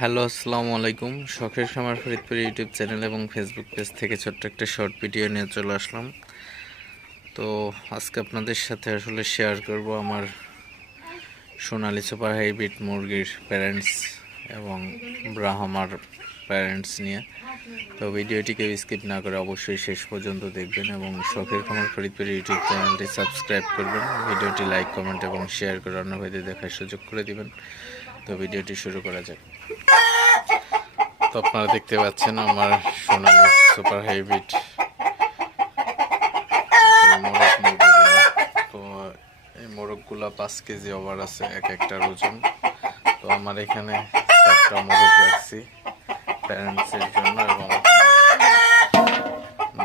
Hello, আসসালামু আলাইকুম। শখের খামার ফরিদপুর ইউটিউব চ্যানেল এবং ফেসবুক পেজ থেকে ছোট্ট একটা শর্ট ভিডিও নিয়ে চলে আসলাম। তো আজকে আপনাদের সাথে আসলে শেয়ার করব আমার সোনালি সুপার হাইব্রিড মুরগির প্যারেন্টস এবং ব্রাহ্মার প্যারেন্টস নিয়ে। তো ভিডিওটিকে স্কিপ না করে অবশ্যই শেষ পর্যন্ত দেখবেন এবং শখের খামার ফরিদপুর ইউটিউব চ্যানেলটি সাবস্ক্রাইব করবেন। ভিডিওটি লাইক কমেন্ট এবং শেয়ার করে অন্য ভাইদের দেখার সুযোগ করে দিবেন। তো ভিডিওটি শুরু করা যাক। তো আপনারা দেখতে পাচ্ছেন আমার সোনালি সুপার হাইব্রিড তো এই মোরগগুলো পাঁচ কেজি ওভার আছে, এক একটার ওজন। তো আমার এখানে একটা মোরগ রাখছি প্যারেন্টসের জন্য এবং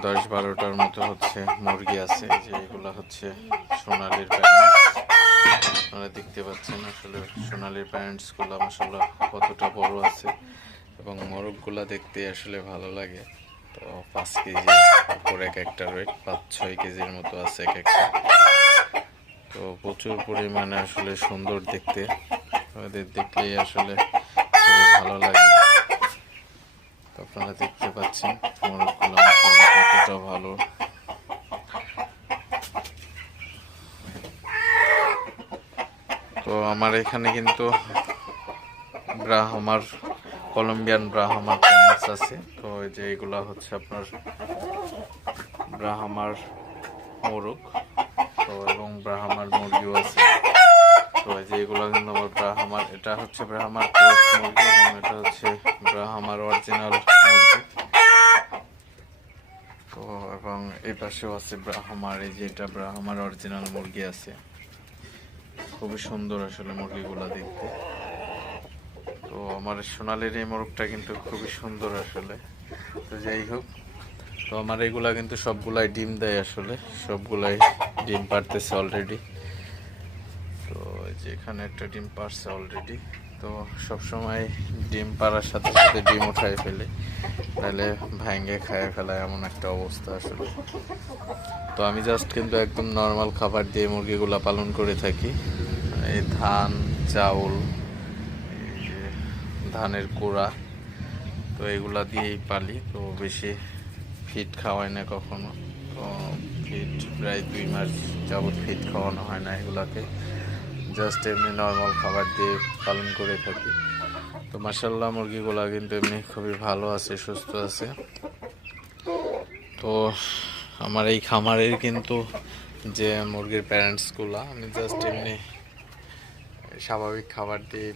দশ বারোটার মতো হচ্ছে মুরগি আছে, যে এগুলো হচ্ছে সোনালির প্যারেন্টস আপনারা দেখতে পাচ্ছেন আসলে সোনালির প্যারেন্টসগুলো আসলে কতটা বড় আছে। এবং মোরগগুলো দেখতে আসলে ভালো লাগে। তো পাঁচ কেজি উপর এক একটা ওয়েট পাঁচ, ছয় কেজির মতো আছে এক একটা। তো প্রচুর পরিমাণে আসলে সুন্দর দেখতে। ওদের দেখলেই আসলে খুবই ভালো লাগে। তো আপনারা দেখতে পাচ্ছেন মোরগগুলো কতটা ভালো। তো আমার এখানে কিন্তু ব্রাহ্মার, কলম্বিয়ান ব্রাহ্মার প্যান্টস আছে। তো যে এগুলা হচ্ছে আপনার ব্রাহ্মার মোরগ। তো এবং ব্রাহ্মার মুরগিও আছে। তো এই যে এগুলো কিন্তু আমার ব্রাহ্মার, এটা হচ্ছে ব্রাহ্মার মুরগি এবং এটা হচ্ছে ব্রাহ্মার অরিজিনাল মুরগি। তো এবং এই পাশেও আছে ব্রাহ্মার, এই যে এটা ব্রাহ্মার অরিজিনাল মুরগি আছে। খুবই সুন্দর আসলে মুরগিগুলা দেখতে। তো আমার সোনালির এই মোরগটা কিন্তু খুবই সুন্দর আসলে। তো যাই হোক, তো আমার এগুলা কিন্তু সবগুলাই ডিম দেয় আসলে। সবগুলাই ডিম পারতেছে অলরেডি তো এই যে এখানে একটা ডিম পারছে অলরেডি তো সবসময় ডিম পাড়ার সাথে সাথে ডিম উঠায় ফেলে। তাহলে ভাঙ্গে খায় ফেলায় এমন একটা অবস্থা আসলে। তো আমি জাস্ট কিন্তু একদম নর্মাল খাবার দিয়ে মুরগিগুলা পালন করে থাকি। এই ধান, চাউল ধানের কোড়া, তো এগুলা দিয়েই পালি। তো বেশি ফিট খাওয়াই না কখনো। তো ফিট প্রায় দুই মাস যাবত ফিট খাওয়ানো হয় না এগুলাকে। জাস্ট এমনি নর্মাল খাবার দিয়ে পালন করে থাকি। তো মাসাল্লাহ মুরগিগুলা কিন্তু এমনি খুবই ভালো আছে, সুস্থ আছে। তো আমার এই খামারের কিন্তু যে মুরগির প্যারেন্টসগুলো আমি জাস্ট এমনি স্বাভাবিক খাবার দিয়ে